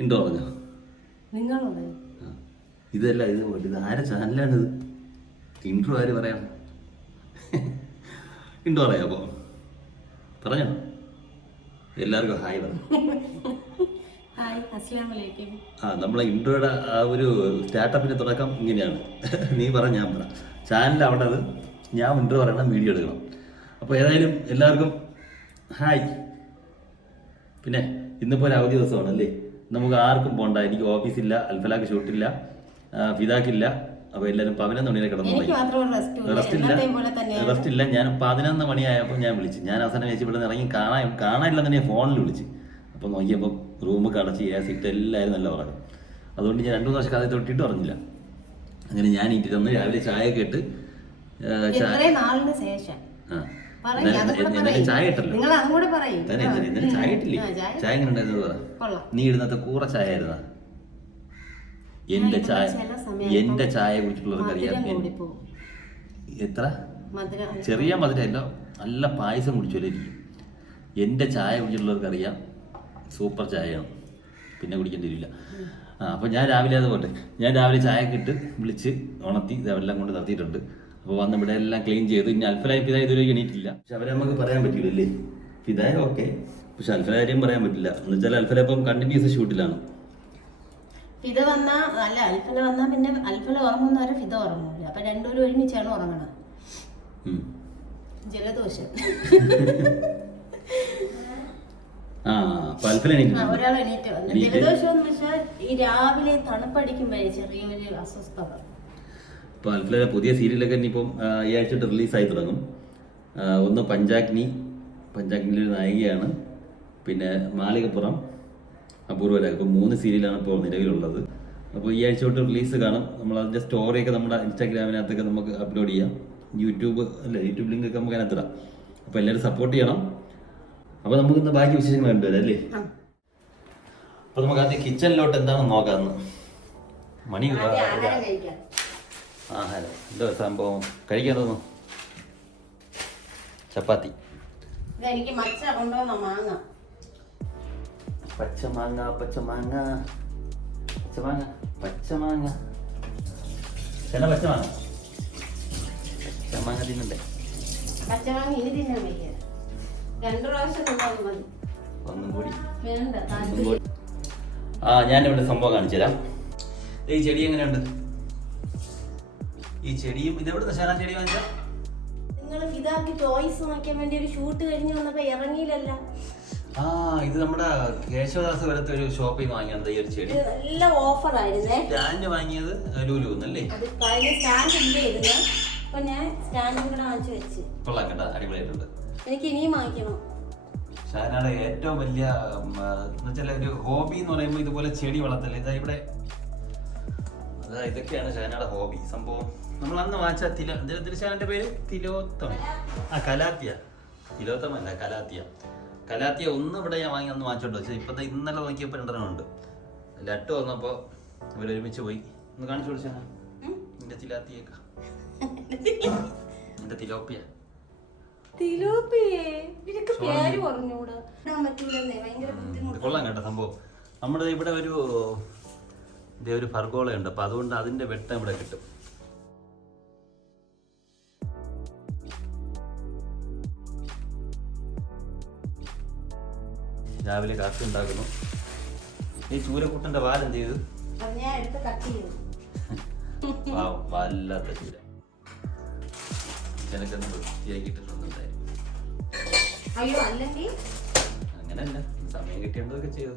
Intro പറഞ്ഞോ? ഇതല്ല, ഇത് ആരെ ചാനലാണിത്? ഇൻട്രോ ആര് പറയാം? ഇൻട്രോ പറയാം. അപ്പോൾ പറഞ്ഞോ, എല്ലാവർക്കും ഹായ് പറഞ്ഞു. നമ്മളെ ഇൻട്രോയുടെ ആ ഒരു സ്റ്റാർട്ടപ്പിന്റെ തുടക്കം ഇങ്ങനെയാണ്. നീ പറ, ഞാൻ പറ. ചാനൽ അവിടെ അത്, ഞാൻ ഇൻട്രോ പറയണം, വീഡിയോ എടുക്കണം. അപ്പോൾ ഏതായാലും എല്ലാവർക്കും ഹായ്. പിന്നെ ഇന്നിപ്പോൾ ഒരു അവധി ദിവസമാണ് അല്ലേ? നമുക്ക് ആർക്കും പോകണ്ട. എനിക്ക് ഓഫീസില്ല, അൽഫലാക്ക് ഷൂട്ടില്ല, ഫിദാക്കില്ല. അപ്പോൾ എല്ലാവരും 11 മണിവരെ കിടന്നു. റെസ്റ്റ് ഇല്ല. ഞാൻ 11 മണിയായപ്പോൾ ഞാൻ വിളിച്ചു. ഞാൻ അവസാനം വെച്ച് ഇവിടെ നിന്ന് ഇറങ്ങി കാണാനില്ലെന്ന് ഫോണിൽ വിളിച്ച്. അപ്പോൾ നോക്കിയപ്പോൾ റൂമ് കടച്ച് സീറ്റ് എല്ലാവരും നല്ല ഉറങ്ങും. അതുകൊണ്ട് ഞാൻ 2-3 വർഷം കഥ തൊട്ടിട്ട് പറഞ്ഞില്ല. അങ്ങനെ ഞാൻ ഇട്ട് തന്ന് രാവിലെ ചായ കേട്ട് ചായ ഇട്ടല്ലോ. ഇന്നലെ ചായ ഇട്ടില്ലേ? ചായ എങ്ങനെ ഉണ്ടായിരുന്നു പറ. നീ ഇടുന്നത്തെ കൂറ ചായ ആയിരുന്ന? എന്റെ ചായ കുടിച്ചിട്ടുള്ളവർക്ക് അറിയാം എത്ര ചെറിയ മധുരമല്ലോ, നല്ല പായസം കുടിച്ചോലിരിക്കും. എന്റെ ചായ കുടിച്ചിട്ടുള്ളവർക്ക് അറിയാം സൂപ്പർ ചായയാണ്, പിന്നെ കുടിക്കേണ്ടിയില്ല. അപ്പോൾ ഞാൻ രാവിലെ അത് പോട്ടെ, ഞാൻ രാവിലെ ചായയൊക്കെ ഇട്ട് വിളിച്ച് ഉണർത്തി ഇതെല്ലാം കൊണ്ട് നിർത്തിയിട്ടുണ്ട്. അപ്പോൾ വന്ന് ഇവിടെ എല്ലാം ക്ലീൻ ചെയ്ത്. ഇനി അൽഫലായി ഫിദായ ഇതുവരെ എണീറ്റില്ല. പക്ഷെ അവരെ നമുക്ക് പറയാൻ പറ്റില്ലല്ലേ? ഫിദായ ഓക്കെ, പക്ഷെ അൽഫല കാര്യം പറയാൻ പറ്റില്ല. എന്ന് വെച്ചാൽ അൽഫല ഇപ്പം കണ്ടിന്യൂസ് ഷൂട്ടിലാണ്. ഫിദ വന്നാ അല്ല, അൽഫല വന്നാ പിന്നെ അൽഫല ഉറങ്ങുന്നവരെ ഫിദ ഉറങ്ങൂല. അപ്പൊ രണ്ടുപേരും ഒരുമിച്ചാണ് ഉറങ്ങണത്. ജലദോഷം ഒരാൾ എണീറ്റ് വന്നു. ജലദോഷം എന്ന് വെച്ചാൽ ഈ രാവിലെ തണുപ്പടിക്കുമ്പോ ചെറിയൊരു അസ്വസ്ഥത. ഇപ്പോൾ അൽഫല പുതിയ സീരിയലൊക്കെ ഇനിയിപ്പം ഈ ആഴ്ച റിലീസായി തുടങ്ങും. ഒന്ന് പഞ്ചാഗ്നിയിലൊരു നായികയാണ്, പിന്നെ മാളികപ്പുറം, അപൂർവരാഗ്. ഇപ്പോൾ 3 സീരിയലാണ് ഇപ്പോൾ നിലവിലുള്ളത്. അപ്പോൾ ഈ ആഴ്ച തൊട്ട് റിലീസ് കാണും. നമ്മൾ അതിൻ്റെ സ്റ്റോറിയൊക്കെ നമ്മുടെ ഇൻസ്റ്റാഗ്രാമിനകത്തൊക്കെ നമുക്ക് അപ്ലോഡ് ചെയ്യാം. യൂട്യൂബ് ലിങ്കൊക്കെ നമുക്ക് അതിനകത്തിടാം. അപ്പോൾ എല്ലാവരും സപ്പോർട്ട് ചെയ്യണം. അപ്പോൾ നമുക്കിന്ന് ബാക്കി വിശേഷങ്ങൾ കണ്ടുവരാം അല്ലേ? അപ്പോൾ നമുക്ക് ആദ്യം കിച്ചണിലോട്ട് എന്താണെന്ന് നോക്കാമെന്ന്. മണി ആഹാരം എന്തോ സംഭവം കഴിക്കാൻ തോന്നുന്നു. ചപ്പാത്തി, പച്ചമാങ്ങ തിന്നണ്ടേ? ഒന്നും കൂടി. ഞാനിവിടെ സംഭവം കാണിച്ചു തരാം. ഈ ചെടി എങ്ങനെയുണ്ട്? ഈ ചെടിയും ഇതെവിടെ ശാല ചെടി വാങ്ങിച്ചാ? നിങ്ങൾ ഫിദാക്ക് ടോയ്സ് വാങ്ങിക്കാൻ വേണ്ടി ഒരു ഷൂട്ട് കഴിഞ്ഞ് വന്നപ്പോ ഇറങ്ങിയില്ലല്ല. ഇത് നമ്മുടെ കേശവദാസ് വരത്തെ ഒരു ഷോപ്പിൽ നിന്ന് വാങ്ങിയത്. ഈ ഒരു ചെടി നല്ല ഓഫർ ആയിരുന്നേ. സ്റ്റാൻഡ് വാങ്ങിയത് ലുലുന്നല്ലേ? സ്റ്റാൻഡ് ഇല്ലായിരുന്നു. അപ്പൊ ഞാൻ സ്റ്റാൻഡും കൂടെ വാങ്ങിച്ചു വെച്ച്. കൊള്ളാം കേട്ടോ, അടിപൊളിയായിട്ടുണ്ട്. എനിക്ക് ഇനിയും വാങ്ങിക്കണം. ഷാനയുടെ ഏറ്റവും വലിയ ഒരു ഹോബി എന്ന് പറയുമ്പോൾ ഇതുപോലെ ചെടി വളർത്തല്. ഇതാ ഇവിടെ ഇതൊക്കെയാണ് ഷാനയുടെ ഹോബി. സംഭവം നമ്മൾ അന്ന് വാങ്ങിച്ച ഷാനന്റെ പേര് തിലോത്തമ. കലാത്തിയ. തിലോത്തമല്ല, കലാത്തിയ ഒന്ന് ഇവിടെ ഞാൻ വാങ്ങി അന്ന് വാങ്ങിച്ചോണ്ട് വെച്ചത്. ഇപ്പത്തെ ഇന്നലെ നോക്കിയപ്പോൾ 2 ഉണ്ട്. ലട്ട് വന്നപ്പോ ഇവരൊരുമിച്ച് പോയി. ഒന്ന് കാണിച്ചു കൊടുച്ചാ എന്റെ തിലാത്തിയൊക്കെ, എന്റെ തിലോപ്പിയ. കൊള്ളാം കേട്ടോ സംഭവം. നമ്മുടെ ഇവിടെ ഒരു ഫർഗോളയുണ്ട്. അപ്പൊ അതുകൊണ്ട് അതിന്റെ വെട്ടം ഇവിടെ കിട്ടും. രാവിലെ കാപ്പി ഉണ്ടാക്കുന്നു. ഈ ചൂരക്കുട്ടന്റെ വാലെന്ത് ചെയ്തു? വല്ലാത്ത ചൂര. എനിക്കൊന്ന് വൃത്തിയാക്കിയിട്ടുണ്ട്. അങ്ങനെയല്ല, സമയം കിട്ടിയതൊക്കെ ചെയ്തു.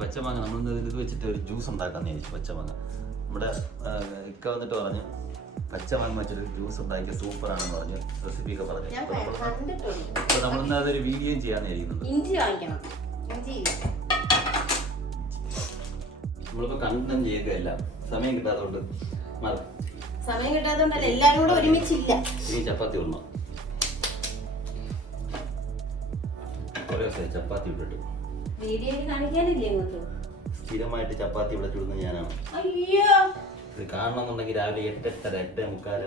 പച്ചമാങ്ങ നമ്മൾ ഇത് വെച്ചിട്ട് ഒരു ജ്യൂസ് ഉണ്ടാക്കാന്ന് വിചാരിച്ചു. പച്ചമാങ്ങ നമ്മുടെ ഇക്ക വന്നിട്ട് പറഞ്ഞു പച്ചമാങ്ങ വെച്ചൊരു ജ്യൂസ് ഉണ്ടാക്കിയ സൂപ്പറാണെന്ന് പറഞ്ഞു. റെസിപ്പി ഒക്കെ പറഞ്ഞു. അപ്പൊ നമ്മളിന്ന് അതൊരു വീഡിയോയും ചെയ്യാന്ന് വിചാരിക്കുന്നുണ്ട്. നമ്മളിപ്പോ കണ്ടം ചെയ്യുകയല്ല, സമയം കിട്ടാത്തതുകൊണ്ട് എല്ലാരും കൂടെ ഒരുമിച്ചില്ല. ഇനി ചപ്പാത്തി ഉള്ളു. കുറെ ദിവസമായി ചപ്പാത്തി ഇട്ടിട്ട്. സ്ഥിരമായിട്ട് ചപ്പാത്തി ഇവിടെ ചുടുന്ന ഞാനാണ്. ഇത് കാണണമെന്നുണ്ടെങ്കിൽ രാവിലെ 8:30, 8:45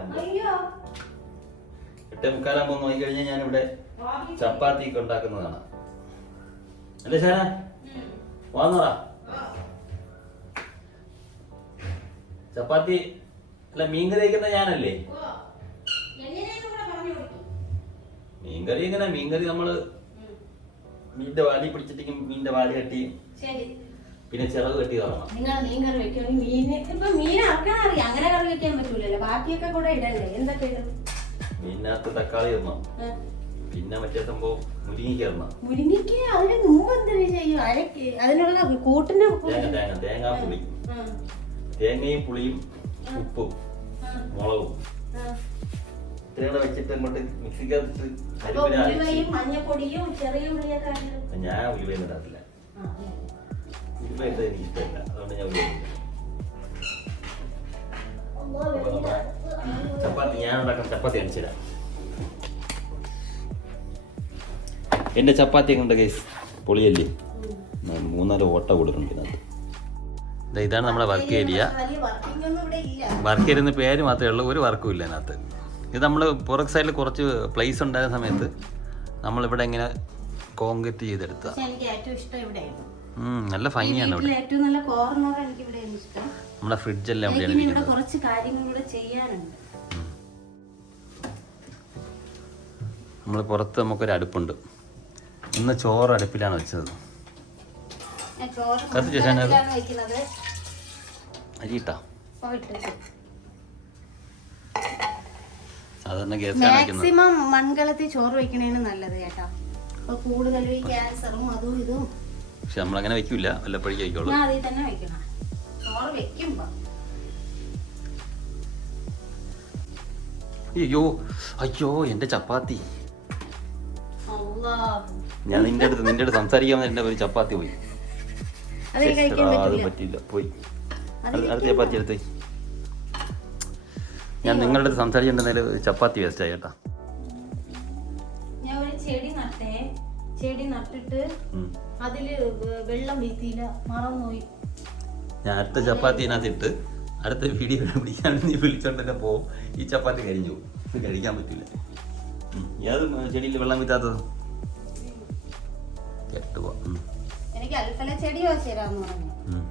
8:30 8:45 നോക്കി കഴിഞ്ഞാൽ ഞാനിവിടെ ചപ്പാത്തി ഒക്കെ ഉണ്ടാക്കുന്നതാണ്. അല്ലേ ഷാന? വാന്നോടാ. ചപ്പാത്തി അല്ല മീൻകറി വയ്ക്കുന്ന ഞാനല്ലേ? മീൻകറി എങ്ങനെ? മീൻകറി നമ്മള് മീനിന്റെ വാടി പിടിച്ചിട്ടെങ്കിൽ മീനിന്റെ വാടി കെട്ടി പിന്നെ ചിറക് കെട്ടി കാണണം. നിങ്ങൾ മീൻ കറി വെക്കുകയാണെങ്കിൽ മീൻ ആക്കാൻ അറിയാം, അങ്ങനെ കറി വെക്കാൻ പറ്റൂലല്ലോ. ബാക്കിയൊക്കെ കൂടെ ഇടണ്ടേ? എന്തൊക്കെ ഇടും? മീനിനകത്ത് തക്കാളി ഇടണം, പിന്നെ മറ്റേ സംഭവം മുരിങ്ങയ്ക്ക ഇടണം. മുരിങ്ങയ്ക്ക അതിന് മുമ്പ് എന്തിനു ചെയ്യും? അരക്ക് അതിനുള്ള കൂട്ടിന്റെ തേങ്ങാപ്പുളി, തേങ്ങയും പുളിയും ഉപ്പും മുളകും ഇത്രയും വെച്ചിട്ട് അങ്ങോട്ട് മിക്സിക്കകത്ത് മഞ്ഞപ്പൊടിയും ചെറിയ ഉള്ളിയൊക്കെ. ഞാൻ ഉലുവയൊന്നും ഇടാത്തില്ല. ഉലുവ ഇട്ടത് എനിക്ക് ഇഷ്ടമില്ല, അതുകൊണ്ട് ഞാൻ ഉലുവ ചപ്പാത്തി ഞാൻ ഉണ്ടാക്കുന്ന ചപ്പാത്തി കാണിച്ചുതരാം. എന്റെ ചപ്പാത്തി എങ്ങനെയുണ്ട് ഗൈസ്? പൊളിയല്ലേ? 3-4 ഓട്ട കൊടുക്കുന്നുണ്ട് ഇതിനകത്ത്. ഇതാണ് നമ്മുടെ വർക്ക് ഏരിയ. വർക്ക് ഏരിയ പേര് മാത്രമേ ഉള്ളൂ, ഒരു വർക്കും ഇല്ല അതിനകത്ത്. ഇത് നമ്മൾ പുറക് സൈഡിൽ കുറച്ച് പ്ലേസ് ഉണ്ടായ സമയത്ത് നമ്മളിവിടെ ഇങ്ങനെ കോൺക്രീറ്റ് ചെയ്തെടുത്ത. നല്ല ഭംഗിയാണ് ഇവിടെ. നമ്മുടെ ഫ്രിഡ്ജെല്ലാം ഇവിടെയാണ്. കുറച്ച് കാര്യങ്ങൾ ചെയ്യാനുണ്ട്. നമ്മൾ പുറത്ത് നമുക്കൊരു അടുപ്പുണ്ട്. ഇന്ന് ചോറ് അടുപ്പിലാണ് വെച്ചത്. അരിയിട്ടാ സാധാരണ ഗ്യാസ് മാക്സിമം മൺകലത്തിൽ ചോറ് വെക്കണേന് നല്ലത് കേട്ടാ. അപ്പൊ കൂടുതൽ ക്യാൻസറും അതും ഇതും. പക്ഷെ നമ്മളങ്ങനെ വെക്കൂല, വല്ലപ്പോഴേക്ക് വെക്കുള്ളൂ. ഞാൻ അതിൽ തന്നെ വെക്കണം ചോറ് വെക്കുമ്പോ. അയ്യോ അയ്യോ എന്റെ ചപ്പാത്തി. ഞാൻ നിന്റെ അടുത്ത് സംസാരിക്കാൻ എന്റെ ഒരു ചപ്പാത്തി പോയി. അത് പറ്റില്ല, പോയി. അടുത്ത ചപ്പാത്തി എടുത്ത് ഞാൻ നിങ്ങളുടെ അടുത്ത് സംസാരിച്ചിട്ടുണ്ടെങ്കിൽ ചപ്പാത്തി വേസ്റ്റ് ആയി കേട്ടാ. ഞാൻ ഒരു ചെടി നട്ടിട്ട് അതില് വെള്ളം വീഴ്ത്തിയില്ല, മറന്നുപോയി. ഞാൻ അടുത്ത ചപ്പാത്തി ഇതിനകത്തിട്ട് അടുത്ത വീഡിയോ പിടിക്കാൻ നീ വിളിച്ചോണ്ട് തന്നെ പോവും. ഈ ചപ്പാത്തി കഴിഞ്ഞു പോകും, ഇത് കഴിക്കാൻ പറ്റില്ല. ഏത് ചെടിയിൽ വെള്ളം വീത്താത്തത്? കേട്ടുപോ. എനിക്ക് അൽഫല ചെടി വാങ്ങിച്ചു പറഞ്ഞു.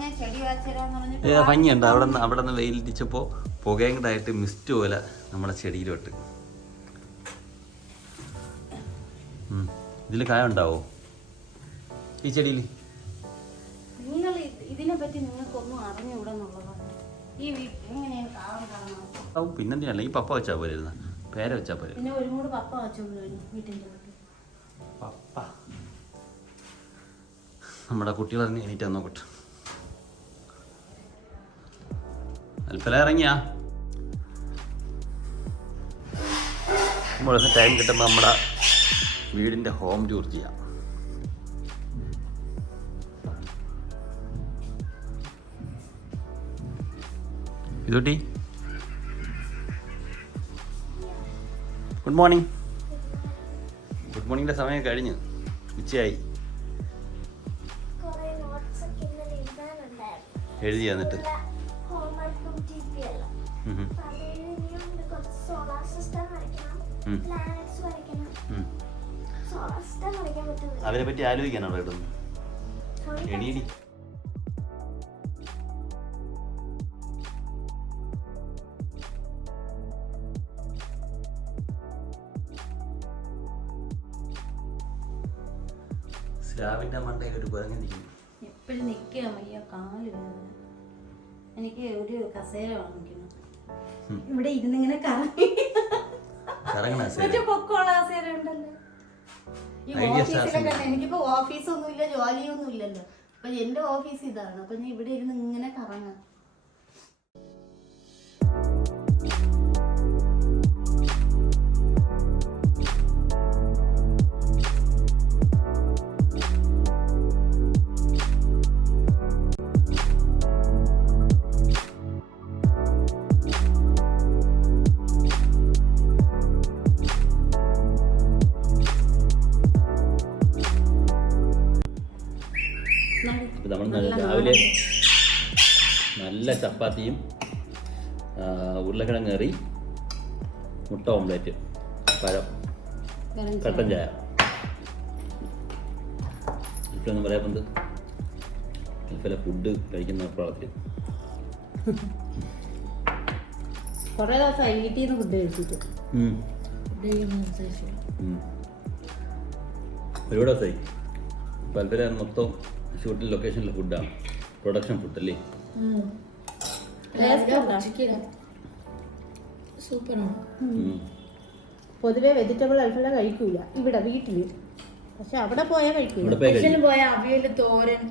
ഞാൻ ചെടി വാങ്ങിച്ചു പറഞ്ഞു. ഭംഗിയുണ്ട്. അവിടെ നിന്ന് വെയിലിടിച്ചപ്പോ പുകയും കൂടെ ആയിട്ട് മിസ്റ്റ് പോലെ നമ്മുടെ ചെടിയിലോട്ട്. ഇതിൽ കായ ഉണ്ടാവോ ഈ ചെടിയിൽ? നിങ്ങൾ ഇതിനെ പറ്റി നിങ്ങൾക്കൊന്നും അറിഞ്ഞുകൂടെന്നുള്ളതാണ്. ഈ എങ്ങനെയാണ് കാണാൻ? പിന്നെന്തിനല്ല ഈ പപ്പ വെച്ചാ പോലെ പേര വെച്ചാ പോലെ. പിന്നെ ഒരു കൂടെ പപ്പ വെച്ചോളൂ വീട്ടിൻ്റെ പപ്പ. നമ്മുടെ കുട്ടികൾ എണീറ്റ് നോക്കട്ടെ. അൽഫല ഇറങ്ങിയാ? നമ്മളൊക്കെ ടൈം കിട്ടുമ്പോൾ നമ്മുടെ വീടിൻ്റെ ഹോം ടൂർ ചെയ്യാം. ഇതോട്ടി ഗുഡ് മോർണിംഗ്. ഗുഡ് മോർണിംഗിൻ്റെ സമയം കഴിഞ്ഞ് ഉച്ചയായി. എഴുതി എന്നിട്ട് അവരെ പറ്റി ആലോചിക്കാനാണോ ഇടുന്നത്? എണീടി. സ്ലാവിന്റെ മണ്ടയിൽ ഒരു കുരങ്ങൻ നിൽക്കുന്നു. എപ്പോഴും നിൽക്കുക വയ്യ, കാല് വേദന. എനിക്ക് ഒരു കസേര വാങ്ങിക്കണം. ഇവിടെ ഇരുന്നിങ്ങനെ പൊക്കമുള്ള കസേര ഉണ്ടല്ലോ. ഈ ഓഫീസിലൊക്കെ എനിക്കിപ്പോ ഓഫീസൊന്നും ഇല്ല, ജോലിയൊന്നും ഇല്ലല്ലോ. അപ്പൊ എന്റെ ഓഫീസ് ഇതാണ്. അപ്പൊ ഞാൻ ഇവിടെ ഇരുന്ന് ഇങ്ങനെ കറങ്ങാം. നമ്മൾ രാവിലെ നല്ല ചപ്പാത്തിയും ഉരുളക്കിഴങ്ങ് കറി മുട്ട ഓംലേറ്റ്, പഴം, കട്ടൻ ചായ. ഇപ്പൊന്നും പറയാൻ ചില ഫുഡ് കഴിക്കുന്ന പ്രാളത്തിൽ കുറേ ദിവസമായി വീട്ടിൽ നിന്ന് ഫുഡ് കഴിച്ചിട്ട്. ഒരുപാട് ദിവസമായി. പലതരം മൊത്തം ഷൂട്ടിൽ ലൊക്കേഷനിലെ ഫുഡാണ്, പ്രൊഡക്ഷൻ ഫുഡ് അല്ലേ. സൂപ്പറാണ്. പൊതുവെ വെജിറ്റബിൾ അൽഫല കഴിക്കൂല ഇവിടെ വീട്ടില്, പക്ഷെ അവിടെ പോയാൽ കഴിക്കൂല. പോയ അവിയല്, തോരൻ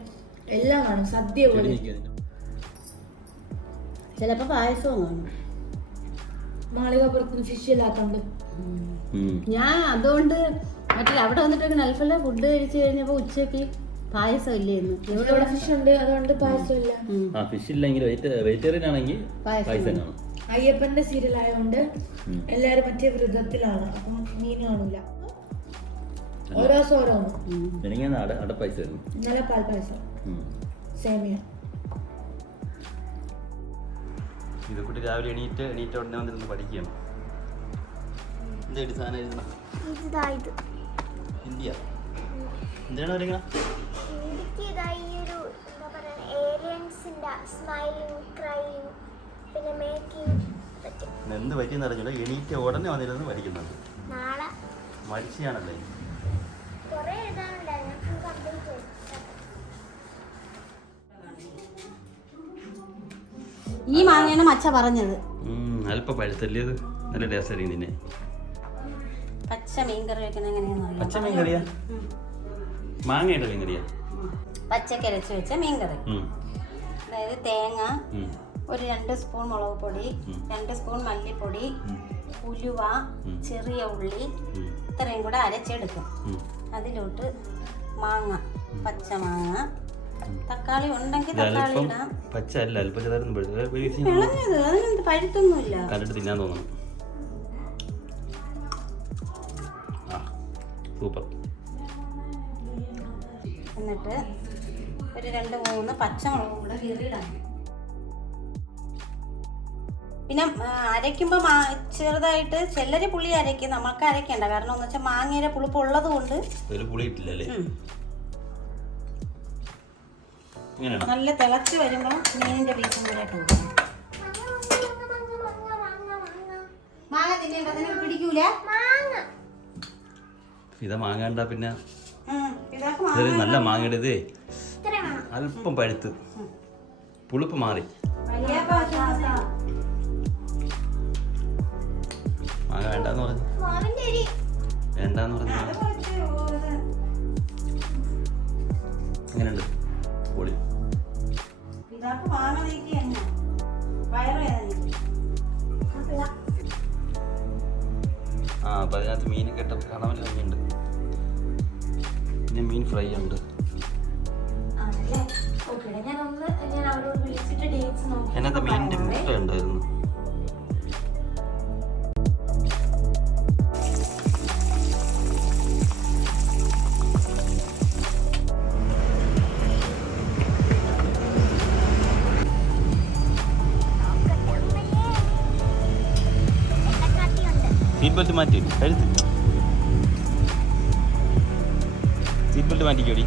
എല്ലാം കാണും, സദ്യ പോലെ. ചിലപ്പോ പായസവും കാണും. മാളികപ്പുറത്ത് ഫിഷ് ഇല്ലാത്തോണ്ട് ഞാൻ അതുകൊണ്ട് മറ്റേ അവിടെ വന്നിട്ട് അൽഫല ഫുഡ് കഴിച്ചു കഴിഞ്ഞപ്പോ ഉച്ചക്ക് പായസം ഇല്ലേന്ന്. ഇവിടെ ഫിഷ് ഉണ്ട്, അതുകൊണ്ട് പായസം ഇല്ല. ഫിഷ് ഇല്ലെങ്കിൽ വെജിറ്റേറിയൻ ആണെങ്കിൽ പായസം കാണും. അയ്യപ്പന്റെ സീരിയൽ ആയതുകൊണ്ട് എല്ലാരും മറ്റേ വ്രതത്തിലാണ്, അപ്പം മീൻ കാണൂല. ഓരോ ദിവസം ഓരോന്ന്. അടപ്പായസം, ഇന്നലെ പാൽപ്പായസം, സേമിയ. ഇത് കുട്ടി രാവിലെ എണീറ്റ ഉടനെ വന്നിരുന്ന് പഠിക്കുകയാണ്. എന്തായിട്ട് സാധനം എഴുതണം? ഹിന്ദിയ. എന്താണ് പറയുക? എന്ത് പറ്റിയെന്ന് അറിഞ്ഞില്ല, എണീറ്റ ഉടനെ വന്നിരുന്ന് പഠിക്കുന്നുണ്ട്. മടിച്ചാണല്ലേ. ഈ മാങ്ങയാണ് മച്ച പറഞ്ഞത്. അല്പം പഴുത്തല്ലേ, അത് നല്ല ടേസ്റ്റ് ആയിരിക്കും. നിന്നെ പച്ച മീൻകറി വെക്കുന്ന എങ്ങനെയാണെന്ന് പച്ച മീൻകറിയാ? മാങ്ങയുടെ മീൻകറിയാ? പച്ചക്കരച്ച് വെച്ച മീൻകറി. അതായത് തേങ്ങ, ഒരു 2 സ്പൂൺ മുളക് പൊടി, 2 സ്പൂൺ മല്ലിപ്പൊടി, ഉലുവ, ചെറിയ ഉള്ളി, ഇത്രയും കൂടെ അരച്ചെടുക്കും. അതിലോട്ട് മാങ്ങ, പച്ച മാങ്ങ, തക്കാളി ഉണ്ടെങ്കിൽ തക്കാളി ഇടാം. പച്ച അല്ല, അതിനെന്ത് പഴുത്തൊന്നുമില്ല. കണ്ടിട്ട് തിന്നാൻ തോന്നുന്നു. സൂപ്പർ. എന്നിട്ട് ഒരു 2-3 പച്ചമുളകും കൂടെ കീറിയിടാം. പിന്നെ അരയ്ക്കുമ്പോൾ ചെറുതായിട്ട് ചിലര് പുളി അരയ്ക്കും, നമുക്ക് അരയ്ക്കണ്ട. കാരണം എന്ന് വെച്ചാൽ മാങ്ങയുടെ പുളിപ്പ് ഉള്ളത് കൊണ്ട് നല്ല തിളച്ച് വരുമ്പോൾ മീനിന്റെ പീസും കൂടെ ഇട്ട് കൊടുക്കണം. മാങ്ങ തിന്നേണ്ടതിന് പിടിക്കൂല. ഇതാ മാങ്ങണ്ട, പിന്നെ നല്ല മാങ്ങയുടെ ഇതേ അല്പം പഴുത്ത് പുളിപ്പ് മാറി. മാങ്ങ വേണ്ടെന്ന് പറഞ്ഞു, വേണ്ടെന്ന് പറഞ്ഞു. എങ്ങനെയുണ്ട്? പൊളി. അപ്പം അതിനകത്ത് മീനൊക്കെ ഇട്ടപ്പോൾ കാണാൻ ഭംഗിയുണ്ട്. പിന്നെ മീൻ ഫ്രൈ ഉണ്ട്. അതിനകത്ത് മീനിന്റെ മുട്ട ഉണ്ടായിരുന്നു. സീറ്റ് ബെൽറ്റ് മാറ്റി കഴുത്ത്, സീറ്റ് ബെൽറ്റ് മാറ്റിക്കോടി.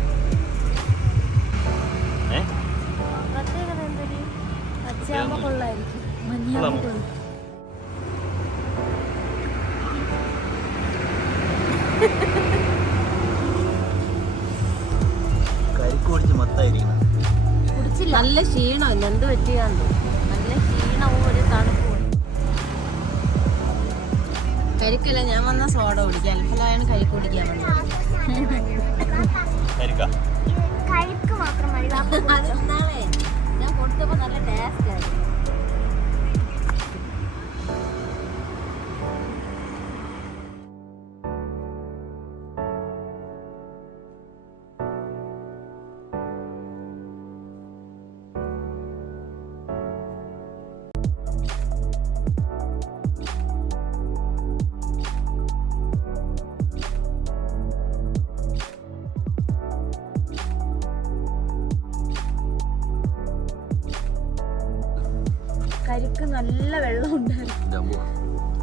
കരിക്ക് കുടിച്ച് മൊത്തമായിരിക്കണം. നല്ല ക്ഷീണമില്ല, എന്ത് പറ്റിയാണ്ടോ, നല്ല ക്ഷീണവും ഒരു തണുപ്പും. കരിക്കല്ല, ഞാൻ വന്ന സോഡ കുടിക്കാം. അൽഫലാണ് കരിക്ക് കുടിക്കാൻ വന്നത്. അതെന്നാളേ ഞാൻ കൊടുത്തപ്പോ നല്ല ടേസ്റ്റ് ആയിരുന്നു. കരിക്ക് നല്ല വെള്ളം ഉണ്ടായിരുന്നു.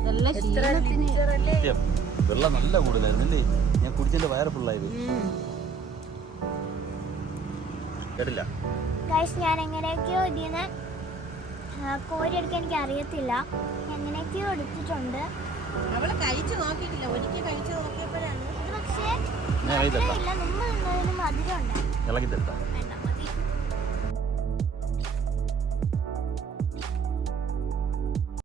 നല്ല ക്ഷീണത്തിന് സത്യം. വെള്ളം നല്ല കൂടുതലായിരുന്നല്ലേ? ഞാൻ കുടിച്ചതിന്റെ വയറ് ഫുള്ളായത്. കേട്ടില്ല ഗൈസ്, ഞാൻ എങ്ങനെയൊക്കെയോ ഇതിന്ന് കോരി എടുക്കാൻ എനിക്ക് അറിയത്തില്ല. എങ്ങനെയൊക്കെയോ എടുത്തിട്ടുണ്ട്. അവള് കഴിച്ചു നോക്കിയിട്ടില്ല, ഒരിക്കൽ കഴിച്ചു നോക്കിയപ്പോഴാണ്. ഇത് പക്ഷേ ഞാൻ മധുരമില്ല, മുമ്പ് നിന്നതിന് മധുരം ഉണ്ടായിരുന്നു. ഇളകി തരട്ടാ.